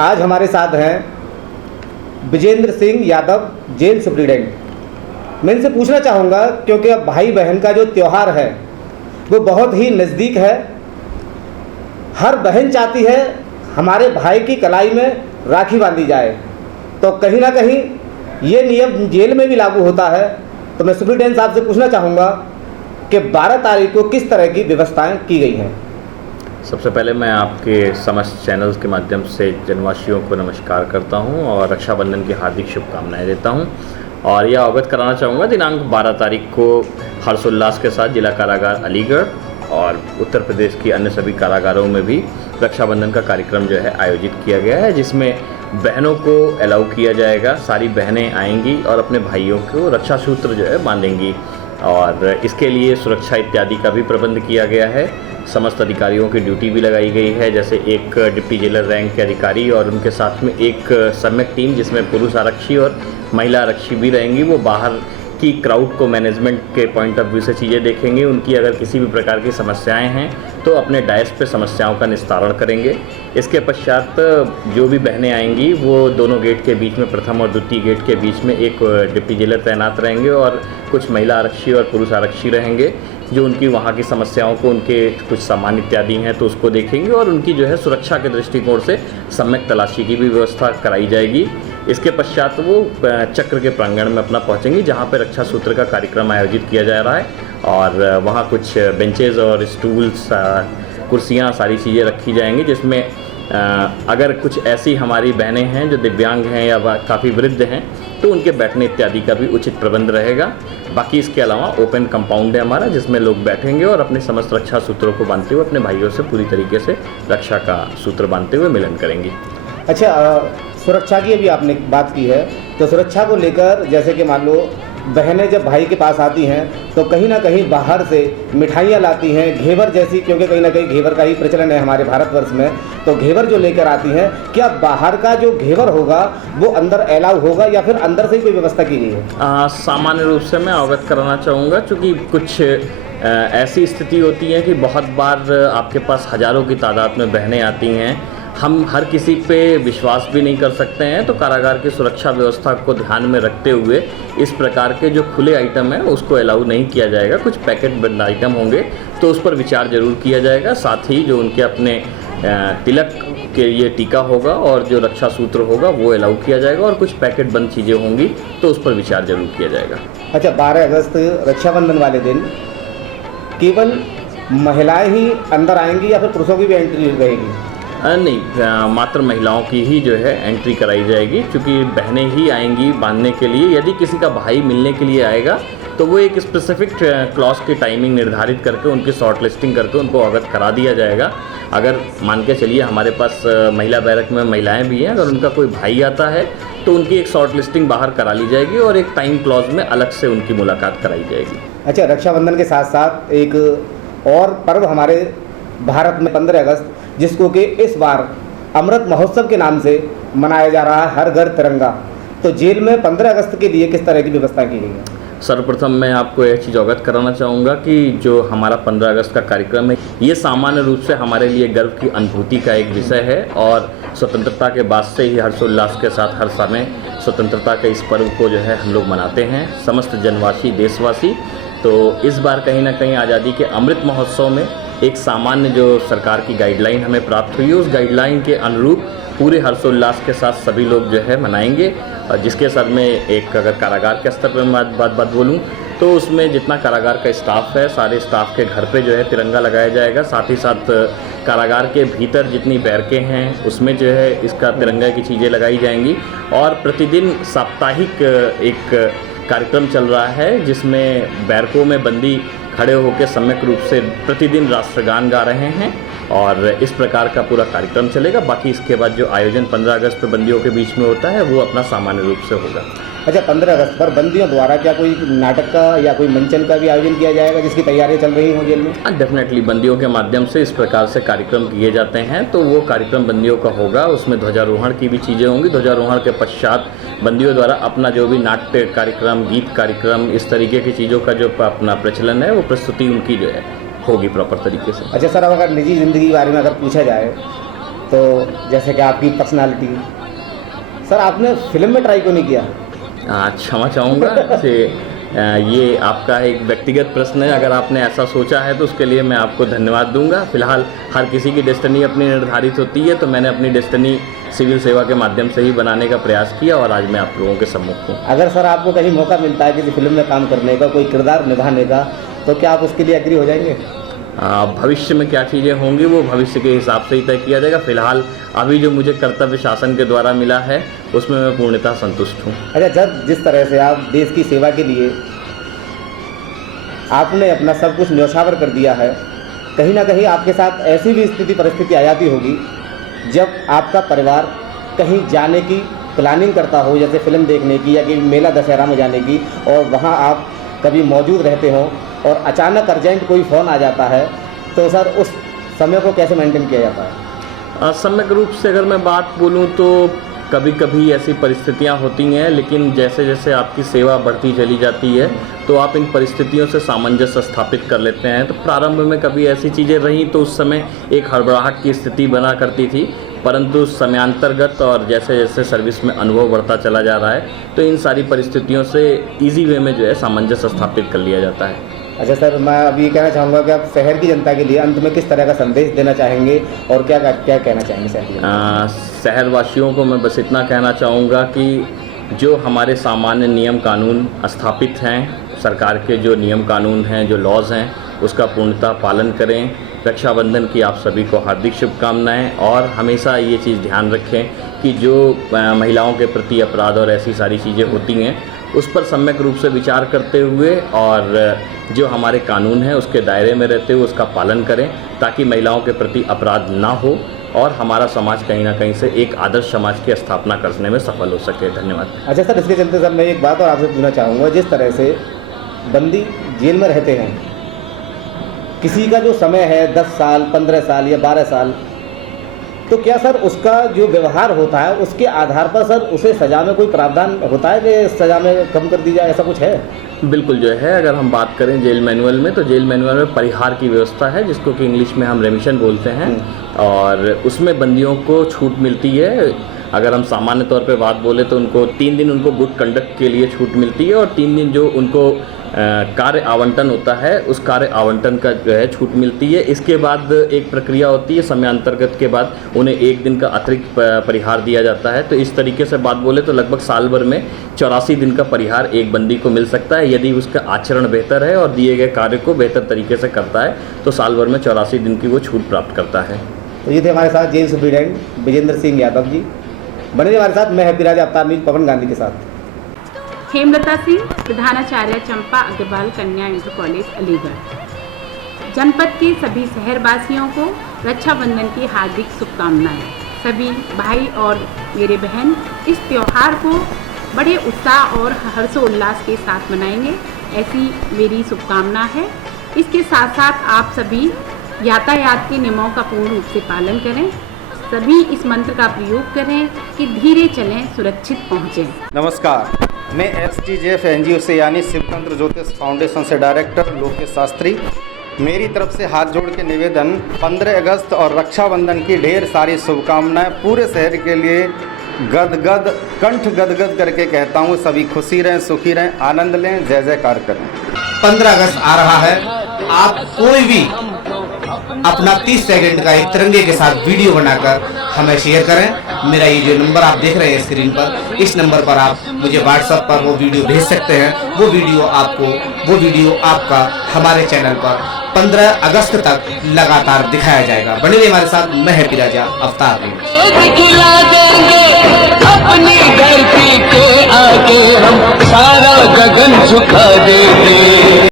आज हमारे साथ हैं विजेंद्र सिंह यादव, जेल सुप्रीडेंट। मैं इनसे पूछना चाहूँगा, क्योंकि अब भाई बहन का जो त्यौहार है वो बहुत ही नज़दीक है। हर बहन चाहती है हमारे भाई की कलाई में राखी बांधी जाए, तो कहीं ना कहीं ये नियम जेल में भी लागू होता है। तो मैं सुप्रीडेंट साहब से पूछना चाहूँगा कि 12 तारीख को किस तरह की व्यवस्थाएं की गई हैं। सबसे पहले मैं आपके समस्त चैनल्स के माध्यम से जनवासियों को नमस्कार करता हूं और रक्षाबंधन की हार्दिक शुभकामनाएं देता हूं और यह अवगत कराना चाहूँगा, दिनांक 12 तारीख को हर्षोल्लास के साथ जिला कारागार अलीगढ़ और उत्तर प्रदेश की अन्य सभी कारागारों में भी रक्षाबंधन का कार्यक्रम जो है आयोजित किया गया है, जिसमें बहनों को अलाउ किया जाएगा। सारी बहनें आएंगी और अपने भाइयों को रक्षा सूत्र जो है बांधेंगी और इसके लिए सुरक्षा इत्यादि का भी प्रबंध किया गया है। समस्त अधिकारियों की ड्यूटी भी लगाई गई है, जैसे एक डिप्टी जेलर रैंक के अधिकारी और उनके साथ में एक सम्यक टीम जिसमें पुरुष आरक्षी और महिला आरक्षी भी रहेंगी। वो बाहर की क्राउड को मैनेजमेंट के पॉइंट ऑफ व्यू से चीज़ें देखेंगे। उनकी अगर किसी भी प्रकार की समस्याएं हैं तो अपने डायस पे समस्याओं का निस्तारण करेंगे। इसके पश्चात जो भी बहनें आएंगी वो दोनों गेट के बीच में, प्रथम और द्वितीय गेट के बीच में एक डिप्टी जेलर तैनात रहेंगे और कुछ महिला आरक्षी और पुरुष आरक्षी रहेंगे, जो उनकी वहाँ की समस्याओं को, उनके कुछ सामान इत्यादि हैं तो उसको देखेंगे और उनकी जो है सुरक्षा के दृष्टिकोण से सम्यक तलाशी की भी व्यवस्था कराई जाएगी। इसके पश्चात वो चक्र के प्रांगण में अपना पहुंचेंगी, जहां पर रक्षा सूत्र का कार्यक्रम आयोजित किया जा रहा है और वहां कुछ बेंचेस और स्टूल्स, कुर्सियां, सारी चीज़ें रखी जाएंगी, जिसमें अगर कुछ ऐसी हमारी बहनें हैं जो दिव्यांग हैं या काफ़ी वृद्ध हैं तो उनके बैठने इत्यादि का भी उचित प्रबंध रहेगा। बाकी इसके अलावा ओपन कंपाउंड है हमारा, जिसमें लोग बैठेंगे और अपने समस्त रक्षा सूत्रों को बांधते हुए अपने भाइयों से पूरी तरीके से रक्षा का सूत्र बांधते हुए मिलन करेंगे। अच्छा, सुरक्षा की अभी आपने बात की है, तो सुरक्षा को लेकर जैसे कि मान लो बहनें जब भाई के पास आती हैं तो कहीं ना कहीं बाहर से मिठाइयाँ लाती हैं, घेवर जैसी, क्योंकि कहीं ना कहीं घेवर का ही प्रचलन है हमारे भारतवर्ष में, तो घेवर जो लेकर आती हैं, क्या बाहर का जो घेवर होगा वो अंदर अलाउ होगा या फिर अंदर से ही कोई व्यवस्था की गई है? सामान्य रूप से मैं अवगत कराना चाहूँगा, चूँकि कुछ ऐसी स्थिति होती है कि बहुत बार आपके पास हज़ारों की तादाद में बहनें आती हैं, हम हर किसी पे विश्वास भी नहीं कर सकते हैं, तो कारागार की सुरक्षा व्यवस्था को ध्यान में रखते हुए इस प्रकार के जो खुले आइटम हैं उसको अलाउ नहीं किया जाएगा। कुछ पैकेट बंद आइटम होंगे तो उस पर विचार जरूर किया जाएगा। साथ ही जो उनके अपने तिलक के लिए टीका होगा और जो रक्षा सूत्र होगा वो अलाउ किया जाएगा और कुछ पैकेट बंद चीज़ें होंगी तो उस पर विचार जरूर किया जाएगा। अच्छा, 12 अगस्त रक्षाबंधन वाले दिन केवल महिलाएं ही अंदर आएंगी या फिर पुरुषों की भी एंट्री रहेगी? नहीं, मात्र महिलाओं की ही जो है एंट्री कराई जाएगी, क्योंकि बहनें ही आएंगी बांधने के लिए। यदि किसी का भाई मिलने के लिए आएगा तो वो एक स्पेसिफिक क्लॉज की टाइमिंग निर्धारित करके उनकी शॉर्ट लिस्टिंग करके उनको अवगत करा दिया जाएगा। अगर मान के चलिए हमारे पास महिला बैरक में महिलाएं भी हैं, अगर उनका कोई भाई आता है तो उनकी एक शॉर्ट लिस्टिंग बाहर करा ली जाएगी और एक टाइम क्लॉज में अलग से उनकी मुलाकात कराई जाएगी। अच्छा, रक्षाबंधन के साथ साथ एक और पर्व हमारे भारत में 15 अगस्त, जिसको कि इस बार अमृत महोत्सव के नाम से मनाया जा रहा है, हर घर तिरंगा। तो जेल में 15 अगस्त के लिए किस तरह की व्यवस्था की गई है? सर्वप्रथम मैं आपको यह चीज़ अवगत कराना चाहूँगा कि जो हमारा 15 अगस्त का कार्यक्रम है ये सामान्य रूप से हमारे लिए गर्व की अनुभूति का एक विषय है और स्वतंत्रता के बाद से ही हर्षोल्लास के साथ हर समय स्वतंत्रता के इस पर्व को जो है हम लोग मनाते हैं, समस्त जनवासी, देशवासी। तो इस बार कहीं ना कहीं आज़ादी के अमृत महोत्सव में एक सामान्य जो सरकार की गाइडलाइन हमें प्राप्त हुई है, उस गाइडलाइन के अनुरूप पूरे हर्षोल्लास के साथ सभी लोग जो है मनाएंगे। जिसके सर में एक अगर कारागार के स्तर पर बात बोलूँ तो उसमें जितना कारागार का स्टाफ है, सारे स्टाफ के घर पे जो है तिरंगा लगाया जाएगा। साथ ही साथ कारागार के भीतर जितनी बैरकें हैं उसमें जो है इसका तिरंगा की चीज़ें लगाई जाएंगी और प्रतिदिन साप्ताहिक एक कार्यक्रम चल रहा है जिसमें बैरकों में बंदी खड़े होकर सम्यक रूप से प्रतिदिन राष्ट्रगान गा रहे हैं और इस प्रकार का पूरा कार्यक्रम चलेगा। बाकी इसके बाद जो आयोजन 15 अगस्त पर बंदियों के बीच में होता है वो अपना सामान्य रूप से होगा। अच्छा, 15 अगस्त पर बंदियों द्वारा क्या कोई नाटक का या कोई मंचन का भी आयोजन किया जाएगा जिसकी तैयारियां चल रही हों जेल में? डेफिनेटली बंदियों के माध्यम से इस प्रकार से कार्यक्रम किए जाते हैं, तो वो कार्यक्रम बंदियों का होगा। उसमें ध्वजारोहण की भी चीज़ें होंगी। ध्वजारोहण के पश्चात बंदियों द्वारा अपना जो भी नाट्य कार्यक्रम, गीत कार्यक्रम, इस तरीके की चीज़ों का जो अपना प्रचलन है वो प्रस्तुति उनकी जो है होगी प्रॉपर तरीके से। अच्छा सर, अगर निजी ज़िंदगी के बारे में अगर पूछा जाए तो जैसे कि आपकी पर्सनालिटी, सर आपने फिल्म में ट्राई क्यों नहीं किया? क्षमा चाहूँगा कि ये आपका एक व्यक्तिगत प्रश्न है। अगर आपने ऐसा सोचा है तो उसके लिए मैं आपको धन्यवाद दूंगा। फिलहाल हर किसी की डेस्टिनी अपनी निर्धारित होती है, तो मैंने अपनी डेस्टिनी सिविल सेवा के माध्यम से ही बनाने का प्रयास किया और आज मैं आप लोगों के सम्मुख हूँ। अगर सर आपको कहीं मौका मिलता है किसी फिल्म में काम करने का, कोई किरदार निभाने का, तो क्या आप उसके लिए एग्री हो जाएंगे? भविष्य में क्या चीज़ें होंगी वो भविष्य के हिसाब से ही तय किया जाएगा। फिलहाल अभी जो मुझे कर्तव्य शासन के द्वारा मिला है उसमें मैं पूर्णतः संतुष्ट हूँ। अच्छा, जब जिस तरह से आप देश की सेवा के लिए आपने अपना सब कुछ न्यौछावर कर दिया है, कहीं ना कहीं आपके साथ ऐसी भी स्थिति परिस्थिति आ जाती होगी जब आपका परिवार कहीं जाने की प्लानिंग करता हो, जैसे फिल्म देखने की या कि मेला दशहरा में जाने की, और वहाँ आप कभी मौजूद रहते हो और अचानक अर्जेंट कोई फ़ोन आ जाता है, तो सर उस समय को कैसे मेंटेन किया जाता है? सम्यक रूप से अगर मैं बात बोलूं तो कभी कभी ऐसी परिस्थितियां होती हैं, लेकिन जैसे जैसे आपकी सेवा बढ़ती चली जाती है तो आप इन परिस्थितियों से सामंजस्य स्थापित कर लेते हैं। तो प्रारंभ में कभी ऐसी चीज़ें रहीं तो उस समय एक हड़बड़ाहट की स्थिति बना करती थी, परंतु समयांतर्गत और जैसे जैसे सर्विस में अनुभव बढ़ता चला जा रहा है तो इन सारी परिस्थितियों से ईजी वे में जो है सामंजस्य स्थापित कर लिया जाता है। अच्छा सर, मैं अभी कहना चाहूँगा कि आप शहर की जनता के लिए अंत में किस तरह का संदेश देना चाहेंगे और क्या क्या कहना चाहेंगे शहर की जनता? शहरवासियों को मैं बस इतना कहना चाहूँगा कि जो हमारे सामान्य नियम कानून स्थापित हैं, सरकार के जो नियम कानून हैं, जो लॉज हैं, उसका पूर्णतः पालन करें। रक्षाबंधन की आप सभी को हार्दिक शुभकामनाएं और हमेशा ये चीज़ ध्यान रखें कि जो महिलाओं के प्रति अपराध और ऐसी सारी चीज़ें होती हैं उस पर सम्यक रूप से विचार करते हुए और जो हमारे कानून हैं उसके दायरे में रहते हुए उसका पालन करें, ताकि महिलाओं के प्रति अपराध ना हो और हमारा समाज कहीं ना कहीं से एक आदर्श समाज की स्थापना करने में सफल हो सके। धन्यवाद। अच्छा सर, इसके चलते सर मैं एक बात और आपसे पूछना चाहूँगा, जिस तरह से बंदी जेल में रहते हैं, किसी का जो समय है 10 साल, 15 साल या 12 साल, तो क्या सर उसका जो व्यवहार होता है उसके आधार पर सर उसे सज़ा में कोई प्रावधान होता है कि सज़ा में कम कर दी जाए, ऐसा कुछ है? बिल्कुल जो है, अगर हम बात करें जेल मैनुअल में, तो जेल मैनुअल में परिहार की व्यवस्था है जिसको कि इंग्लिश में हम रेमिशन बोलते हैं, और उसमें बंदियों को छूट मिलती है। अगर हम सामान्य तौर पे बात बोले तो उनको 3 दिन उनको गुड कंडक्ट के लिए छूट मिलती है और 3 दिन जो उनको कार्य आवंटन होता है उस कार्य आवंटन का जो है छूट मिलती है। इसके बाद एक प्रक्रिया होती है, समयांतर्गत के बाद उन्हें 1 दिन का अतिरिक्त परिहार दिया जाता है। तो इस तरीके से बात बोले तो लगभग साल भर में 84 दिन का परिहार एक बंदी को मिल सकता है। यदि उसका आचरण बेहतर है और दिए गए कार्य को बेहतर तरीके से करता है तो साल भर में 84 दिन की वो छूट प्राप्त करता है। तो ये थे हमारे साथ जेल सुप्रीडेंट विजेंद्र सिंह यादव जी। बने रहिए हमारे साथ। मैं हैप्पी राजा अवतार न्यूज पवन गांधी के साथ। हेमलता सिंह, प्रधानाचार्य चंपा अग्रवाल कन्या इंटर कॉलेज अलीगढ़। जनपद के सभी शहरवासियों को रक्षाबंधन की हार्दिक शुभकामनाएं। सभी भाई और मेरे बहन इस त्यौहार को बड़े उत्साह और हर्षोल्लास के साथ मनाएंगे, ऐसी मेरी शुभकामना है। इसके साथ साथ आप सभी यातायात के नियमों का पूर्ण रूप से पालन करें। सभी इस मंत्र का प्रयोग करें कि धीरे चलें, सुरक्षित पहुँचें। नमस्कार, मैं STJF NGO से यानी शिवतंत्र ज्योतिष फाउंडेशन से डायरेक्टर लोकेश शास्त्री। मेरी तरफ से हाथ जोड़ के निवेदन, 15 अगस्त और रक्षाबंधन की ढेर सारी शुभकामनाएं पूरे शहर के लिए गदगद कंठ गदगद करके कहता हूँ। सभी खुशी रहें, सुखी रहें, आनंद लें, जय जयकार करें। 15 अगस्त आ रहा है, आप कोई भी अपना 30 सेकंड का एक तिरंगे के साथ वीडियो बनाकर हमें शेयर करें। मेरा ये जो नंबर आप देख रहे हैं स्क्रीन पर, इस नंबर पर आप मुझे व्हाट्सएप पर वो वीडियो भेज सकते हैं। वो वीडियो आपका हमारे चैनल पर 15 अगस्त तक लगातार दिखाया जाएगा। बने रहिए हमारे साथ। मैं हैप्पी राजा अवतार अपनी धरती के आगे हम सारा गगन झुका देंगे।